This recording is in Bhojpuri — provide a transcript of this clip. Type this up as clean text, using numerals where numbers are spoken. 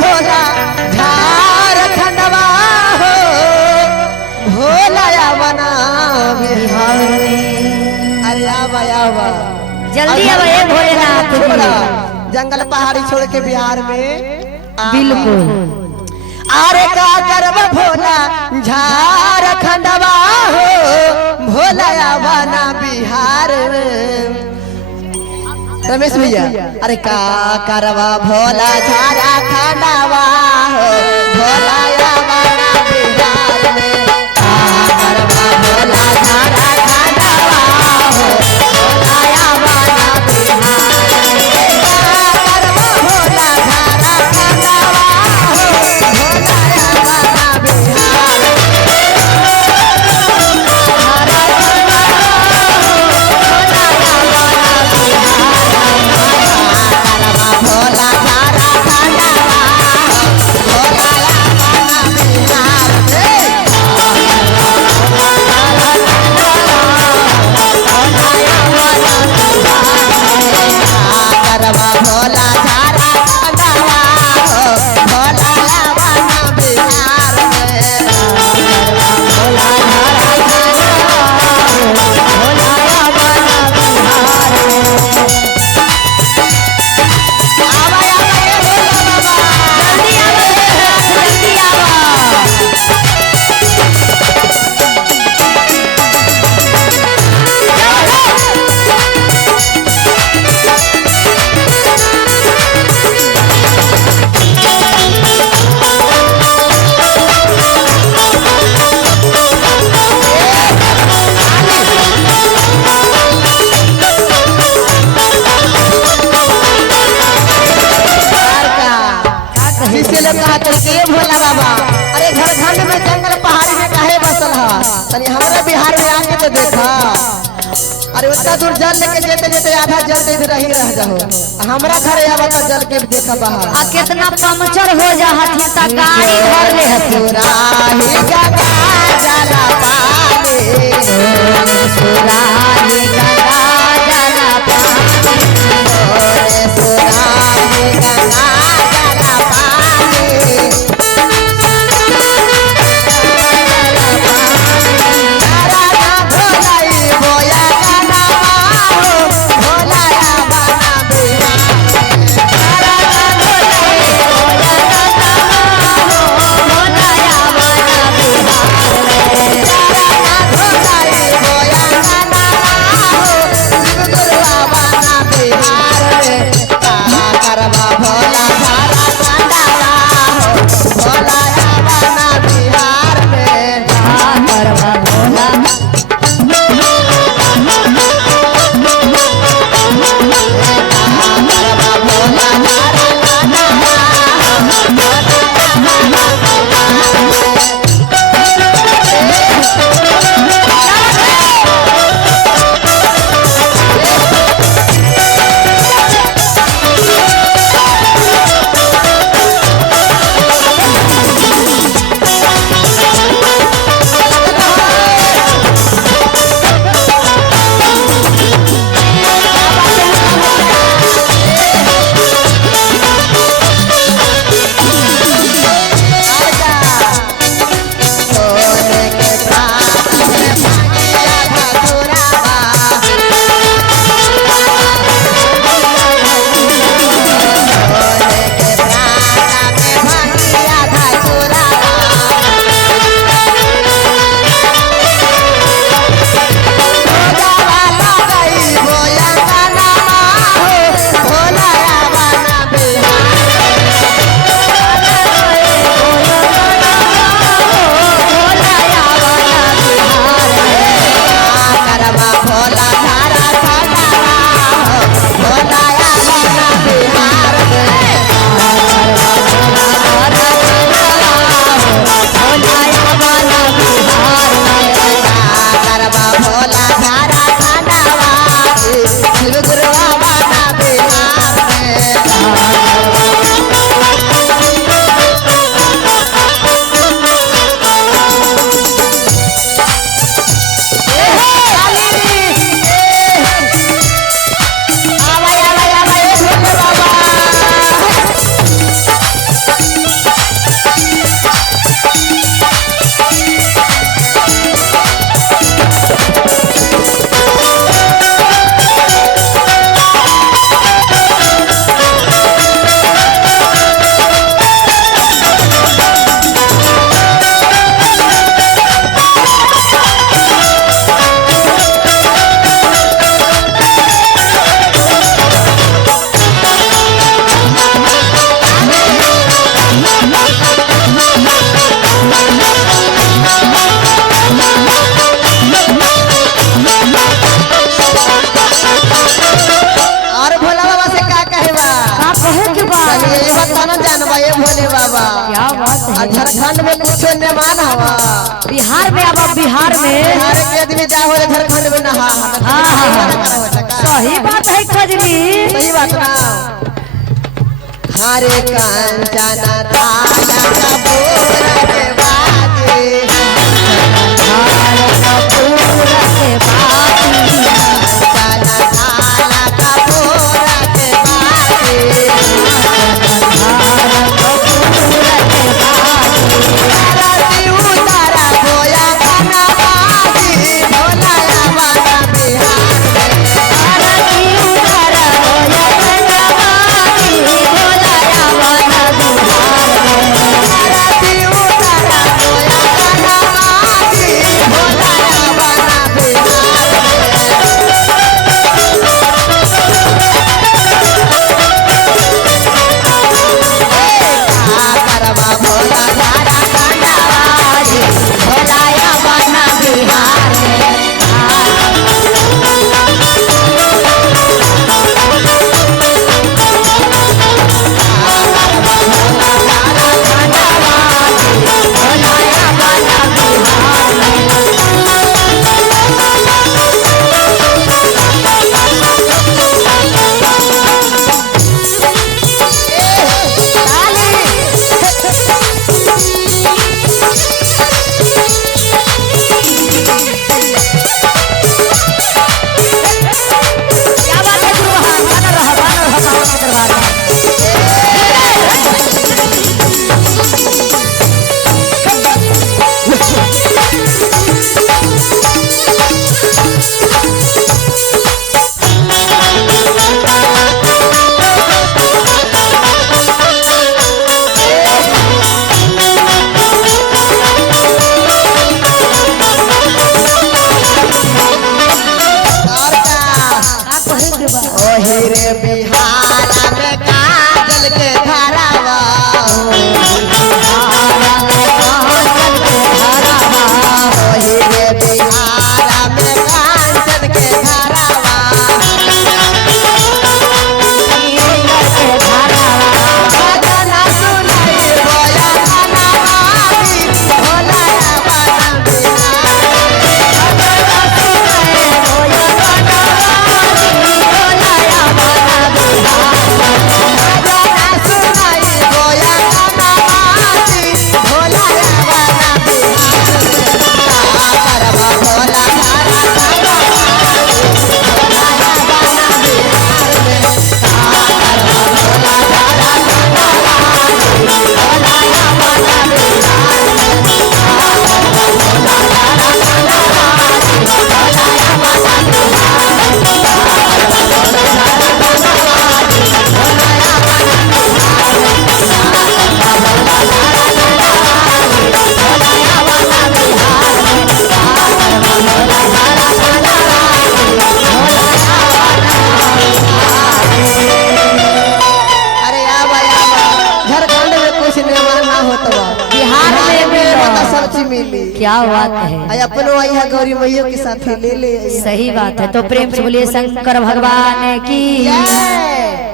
भोला झारखंडवा हो भोला आवना बिहार में। अरे आवा आवा जल्दी अब ये भोलेनाथ जंगल पहाड़ी छोड़ के बिहार में बिल्कुल। अरे का गर्व भोला झारखंडवा हो भोला आवना बिहार में। रमेश भैया अरे का करवा भोला झारखंडवा हो भोला आवना बिहार में। का करवा भोला झारखंडवा हो भोला आवना बिहार में। का करवा भोला झारखंडवा हो भोला आवना बिहार में। भोला झारखंडवा भोला आवना बिहार में। करवा भोला झारखंडवा हो भोला आवना बिहार में। भोला झारखंडवा हो भोला आवना बिहार में। आवा आवा ये भोला बाबा जल्दी आवा जल्दी आवा। जिसे लोग कहा करके भोला बाबा अरे झारखंड में जंगल पहाड़ी में काहे बसल है तनी हमारे बिहार में आके तो देखा। अरे उतना दूर जल लेके जेते जेते आधा जल दे रही रह जाओ हमरा घरे आवा तो जल के देखा बाहर। आ कितना पंचर हो जा हथी ता गाड़ी धर ले हथी। सुराही गंगा जला पानी सुराही गंगा जला पानी ओरे सुराही गंगा जला पानी। तारा भोलाई बोया गनवा हो भोला आवना बिहार में। तारा भोलाई बोया गनवा हो भोला आवना बिहार में। तारा भोलाई बोया गनवा झारखंड में कुछ निर्माण हवा बिहार में अब बिहार में बिहार के आदमी जा हो झारखंड में नहा सही बात है खोजली सही बात ना हरे कांचना ताला का बोरा के बाजे पूरा के बाती कांचना ताला का बोरा के बाजे आरती उतारा होया गाना बाजी भोला बाबा बिहार में आरती उतारा होया गाना बाजी भोला बाबा बिहार में आरती उतारा होया गाना बाजी भोला बाबा बिहार में करवा भोला धारा गाना बाजी भोला बाबा बिहार में क्या बात है गुरुहान बना रहा बाबा के दरबार में और का का कहे के बा ओही रे बिहार में काजल के धारावा ओही रे बिहार में काजल के धारावा भजना सुनाई बोया गाना बाजी भोला बाबा बिहार भजना सुनाई बोया गाना बाजी भोला बाबा बिहार करवा भोला धारा गाना बाजी भोला बाबा बिहार में करवा भोला धारा गाना बाजी भोला बाबा बिहार में अरे आवा झारखंड में कुछ निर्माण ना होता बा बिहार में भी बता सब चीज मिली क्या बात है आई अपनो आई है गौरी मैया के साथ ले ले सही बात है तो प्रेम से बोलिए शंकर भगवान की जय